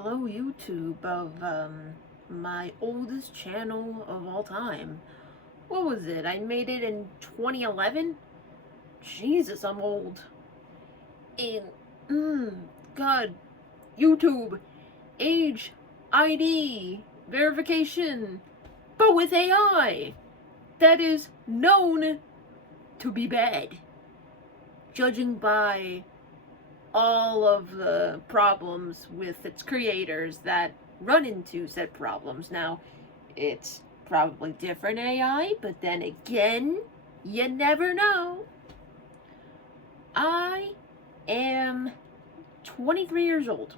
Hello YouTube of my oldest channel of all time. What was it? I made it in 2011? Jesus, I'm old. And God, YouTube, age, ID, verification, but with AI that is known to be bad, judging by all of the problems with its creators that run into said problems. Now, it's probably different AI, but then again, you never know. I am 23 years old,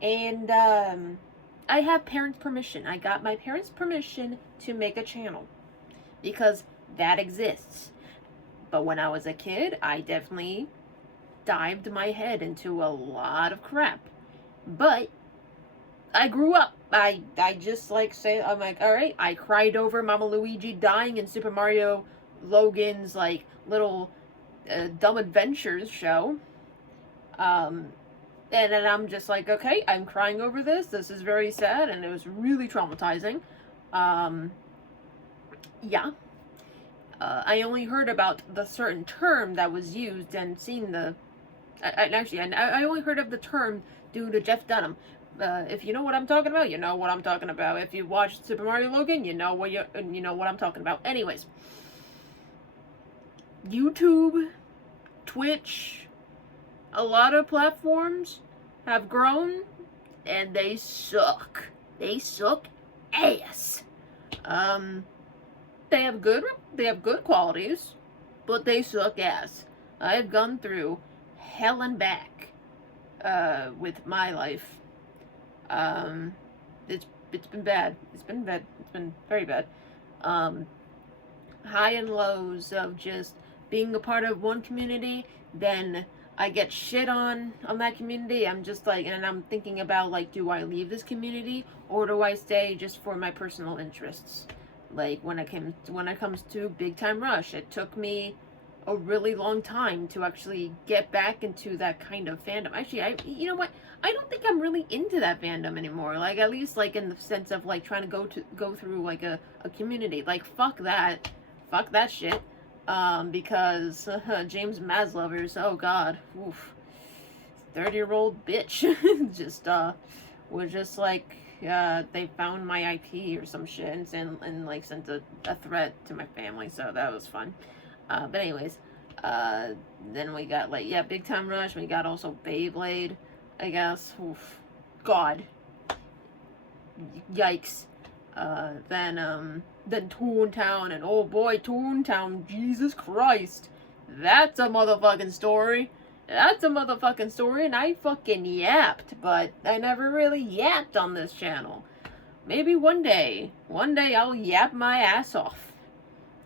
and I have parents' permission. I got my parents' permission to make a channel because that exists. But when I was a kid, I definitely dived my head into a lot of crap. But I grew up. I just say, I'm like, alright, I cried over Mama Luigi dying in Super Mario Logan's little Dumb Adventures show. And then I'm just like, okay, I'm crying over this. This is very sad, and it was really traumatizing. Yeah. I only heard about the certain term that was used and seen the I only heard of the term due to Jeff Dunham. If you know what I'm talking about, you know what I'm talking about. If you watched Super Mario Logan, you know what I'm talking about. Anyways, YouTube, Twitch, a lot of platforms have grown, and they suck. They suck ass. They have good qualities, but they suck ass. I've gone through hell and back with my life. It's been bad. It's been very bad. High and lows of just being a part of one community, then I get shit on that community. I'm just and I'm thinking about do I leave this community or do I stay just for my personal interests? When it comes to Big Time Rush, it took me a really long time to actually get back into that kind of fandom. Actually, you know what? I don't think I'm really into that fandom anymore. At least in the sense of trying to go through a community. Fuck that shit. Because James Maslovers, oh god, oof, 30-year-old bitch, just was just they found my IP or some shit and sent a threat to my family, so that was fun. But anyways, then we got Big Time Rush. We got also Beyblade, I guess. Oof. God. Yikes. Then Toontown, and oh boy, Toontown, Jesus Christ. That's a motherfucking story. That's a motherfucking story, and I fucking yapped, but I never really yapped on this channel. Maybe one day I'll yap my ass off.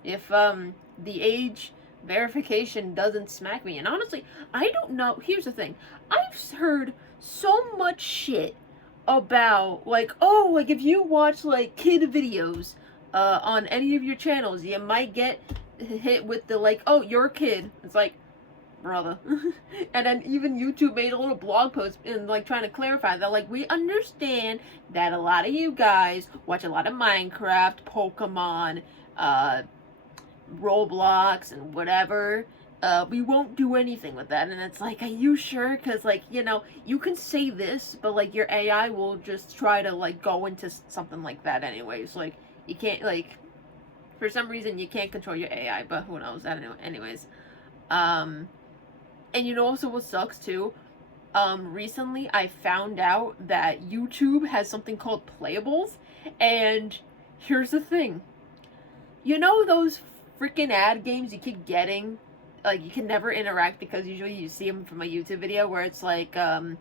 If, the age verification doesn't smack me. And honestly, I don't know. Here's the thing. I've heard so much shit about, if you watch, kid videos, on any of your channels, you might get hit with the, oh, you're a kid. It's brother. And then even YouTube made a little blog post and trying to clarify that we understand that a lot of you guys watch a lot of Minecraft, Pokemon, Roblox, and whatever. We won't do anything with that. And it's are you sure? Because you can say this, but your AI will just try to go into something like that anyways. You can't for some reason you can't control your AI, but who knows. Anyways, and also what sucks too, recently I found out that YouTube has something called playables, and here's the thing. Those freaking ad games you keep getting, you can never interact because usually you see them from a YouTube video where it's imagine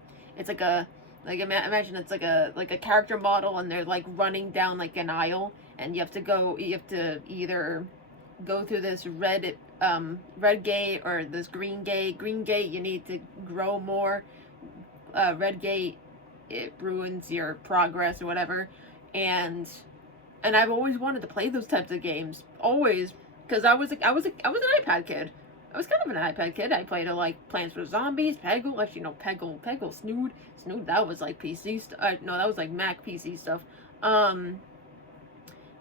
it's a character model and they're running down an aisle, and you have to either go through this red gate or this green gate. Green gate, you need to grow more. Red gate, it ruins your progress or whatever. And I've always wanted to play those types of games, always, because I was an iPad kid. I was kind of an iPad kid. I played like Plants vs Zombies, Peggle. Actually, no, Peggle, Snood. That was like PC stuff. No, that was like Mac PC stuff.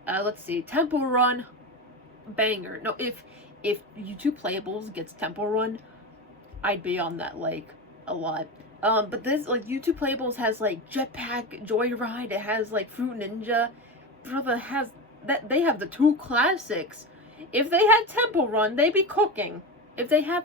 Let's see, Temple Run, banger. No, if YouTube Playables gets Temple Run, I'd be on that like a lot. But this like YouTube Playables has like Jetpack Joyride. It has like Fruit Ninja. Brother has that. They have the two classics. If they had Temple Run, they'd be cooking. If they have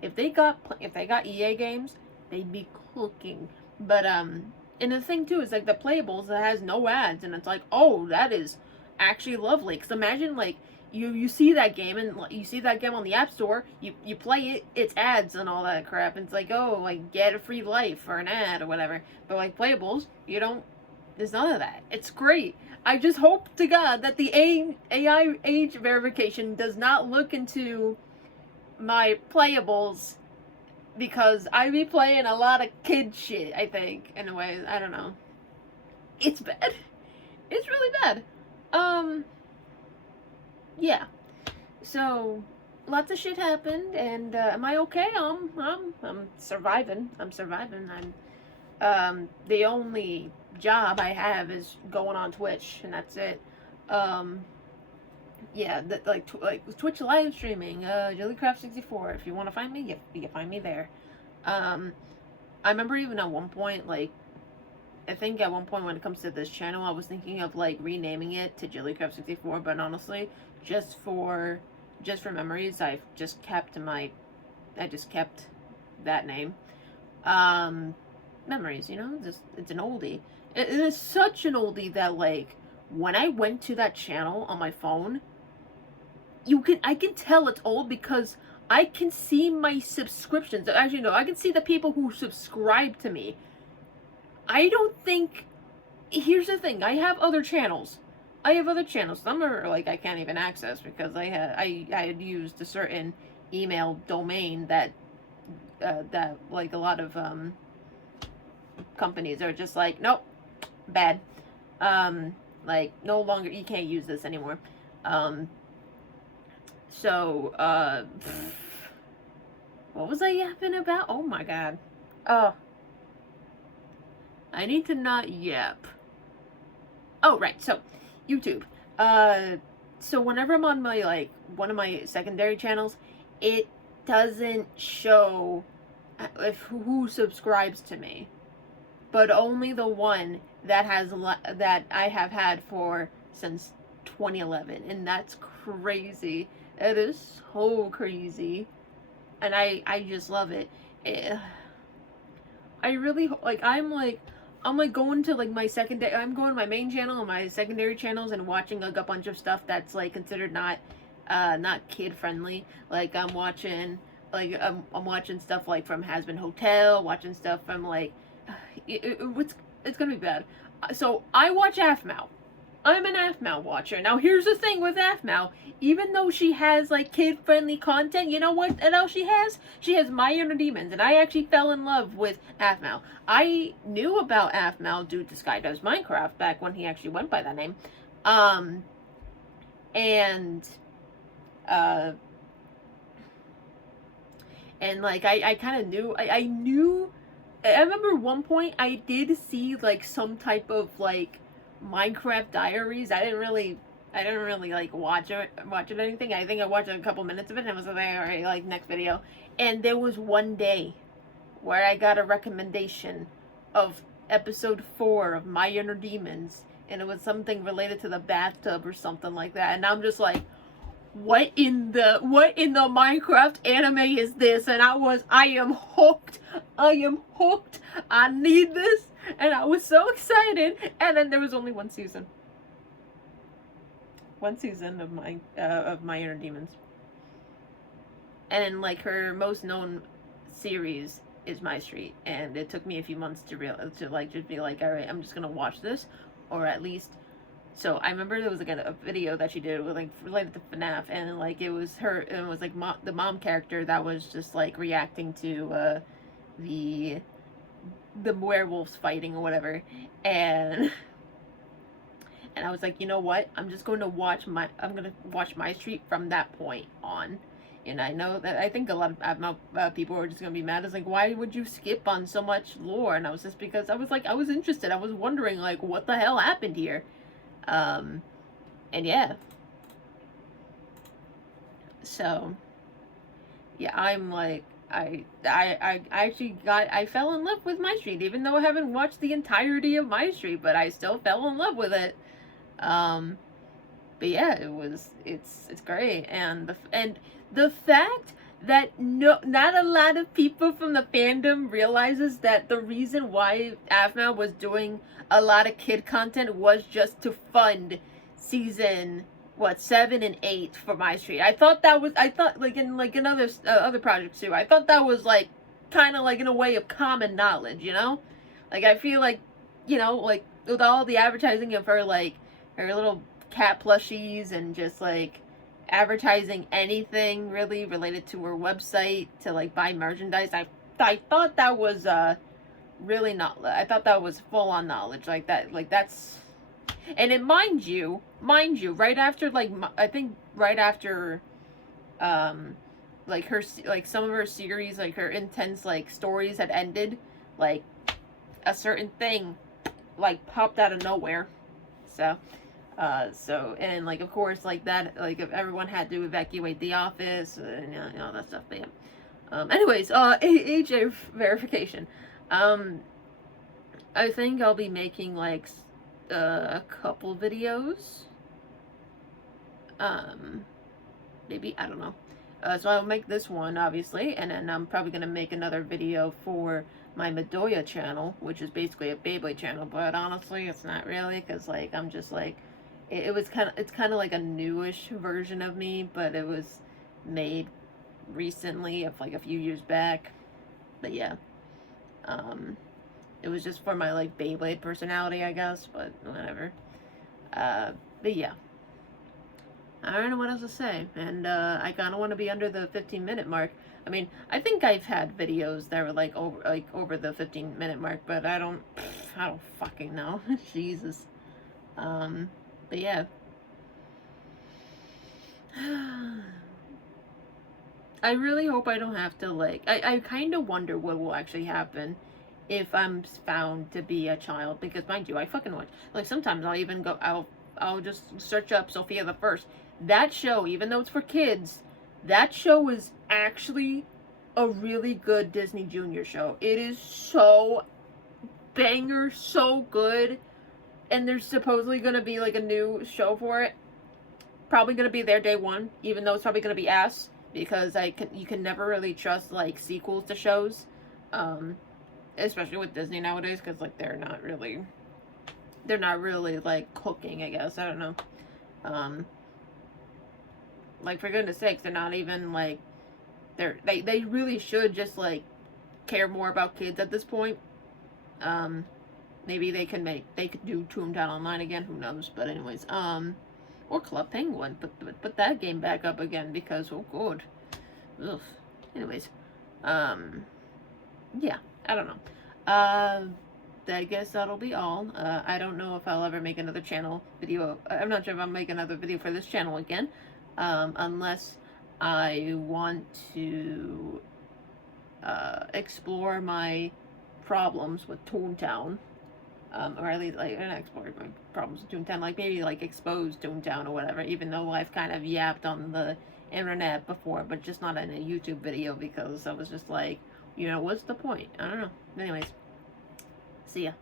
if they got EA games, they'd be cooking. But and the thing too is like the Playables that has no ads, and it's like, oh, that is actually lovely. Because imagine like you see that game and you see that game on the App Store, you play it, it's ads and all that crap, and it's like, oh, like get a free life or an ad or whatever. But like Playables, you don't. There's none of that. It's great. I just hope to God that the AI age verification does not look into my Playables, because I be playing a lot of kid shit, I think, in a way. I don't know. It's bad. It's really bad. Yeah. So, lots of shit happened, and am I okay? I'm surviving. I'm surviving. The only job I have is going on Twitch, and that's it. Yeah, like Twitch live streaming, Jellycraft64. If you want to find me, you can find me there. I remember even at one point, like, I think at one point when it comes to this channel, I was thinking of like renaming it to Jellycraft64, but honestly, just for memories, I just kept that name. Memories, you know, it's an oldie. It is such an oldie that like when I went to that channel on my phone, I can tell it's old because I can see my subscriptions. Actually, no, I can see the people who subscribe to me. I don't think. Here's the thing. I have other channels. Some are like I can't even access because I had used a certain email domain that like a lot of companies are just like, nope, bad. Like no longer, you can't use this anymore. So what was I yapping about? Oh my god. I need to not yap. Oh, right. So, YouTube. So whenever I'm on my, like, one of my secondary channels, it doesn't show who subscribes to me. But only the one that I have had for since 2011. And that's crazy. It is so crazy. And I just love it. I really, like, I'm going to like my secondary. I'm going to my main channel and my secondary channels and watching like a bunch of stuff that's like considered not kid friendly. Like I'm watching stuff like from Has Been Hotel, watching stuff from like it's gonna be bad. So I watch AFMAO. I'm an AFMAO watcher. Now here's the thing with AFMAO. Even though she has like kid-friendly content, you know what else she has? She has My Inner Demons, and I actually fell in love with AFMAO. I knew about AFMAO due to Sky Does Minecraft back when he actually went by that name. And like I kind of knew. I knew. I remember one point I did see like some type of like Minecraft Diaries. I didn't really like watch it or anything. I think I watched a couple minutes of it and I was like, alright, like next video. And there was one day where I got a recommendation of episode 4 of My Inner Demons, and it was something related to the bathtub or something like that. And I'm just like, what in the Minecraft anime is this? And I am hooked. I need this. And I was so excited. And then there was only one season. Of My Inner Demons. And then like her most known series is My Street, and it took me a few months to just be like, all right, I'm just gonna watch this, or at least. So I remember there was like a video that she did with like related to FNAF, and like it was like the mom character that was just like reacting to the werewolves fighting or whatever, and I was like, you know what? I'm gonna watch My Street from that point on. And I know that I think a lot of people are just gonna be mad. It's like, why would you skip on so much lore? And I was just because I was interested. I was wondering like what the hell happened here. And yeah. So yeah, I'm like I actually I fell in love with My Street, even though I haven't watched the entirety of My Street, but I still fell in love with it. But yeah, it's great, and the fact that not a lot of people from the fandom realizes that the reason why AFMA was doing a lot of kid content was just to fund season 7 and 8 for My Street. I thought like in other projects too. I thought that was like kind of like in a way of common knowledge, you know? Like I feel like, you know, like with all the advertising of her like her little cat plushies and just like advertising anything really related to her website to like buy merchandise. I thought that was really not. I thought that was full on knowledge like that. Like that's, and it mind you, right after like I think right after, like her like some of her series like her intense like stories had ended, like a certain thing like popped out of nowhere. So and like of course like that like if everyone had to evacuate the office and you know, all that stuff. But yeah. Anyways, age verification. I think I'll be making like a couple videos. Maybe I don't know. So I'll make this one obviously, and then I'm probably gonna make another video for my Midoriya channel, which is basically a Beyblade channel, but honestly it's not really, because like I'm just like it's kind of like a newish version of me, but it was made recently of like a few years back. But yeah, it was just for my like Beyblade personality, I guess, but whatever. But yeah, I don't know what else to say, and I kind of want to be under the 15-minute mark. I mean, I think I've had videos that were like over the 15-minute mark, but I don't fucking know. Jesus. But yeah. I really hope I don't have to like I kind of wonder what will actually happen if I'm found to be a child, because mind you, I fucking watch like sometimes I'll even go I'll just search up Sophia the First. That show, even though it's for kids, that show is actually a really good Disney Junior show. It is so banger, so good. And there's supposedly going to be like a new show for it. Probably going to be there day one, even though it's probably going to be ass, because you can never really trust like sequels to shows, especially with Disney nowadays, because like they're not really like cooking, I guess. I don't know. Like for goodness sakes, they're not even like they really should just like care more about kids at this point. Maybe they could do Toontown Online again, who knows? But anyways, or Club Penguin, put that game back up again, because oh god. Ugh. Anyways, yeah, I don't know. I guess that'll be all. I don't know if I'll ever make another channel video. I'm not sure if I'll make another video for this channel again, unless I want to explore my problems with Toontown. Or at least like not explore my problems with Toontown, like maybe like expose Toontown or whatever, even though I've kind of yapped on the internet before, but just not in a YouTube video, because I was just like, you know, what's the point? I don't know. Anyways, see ya.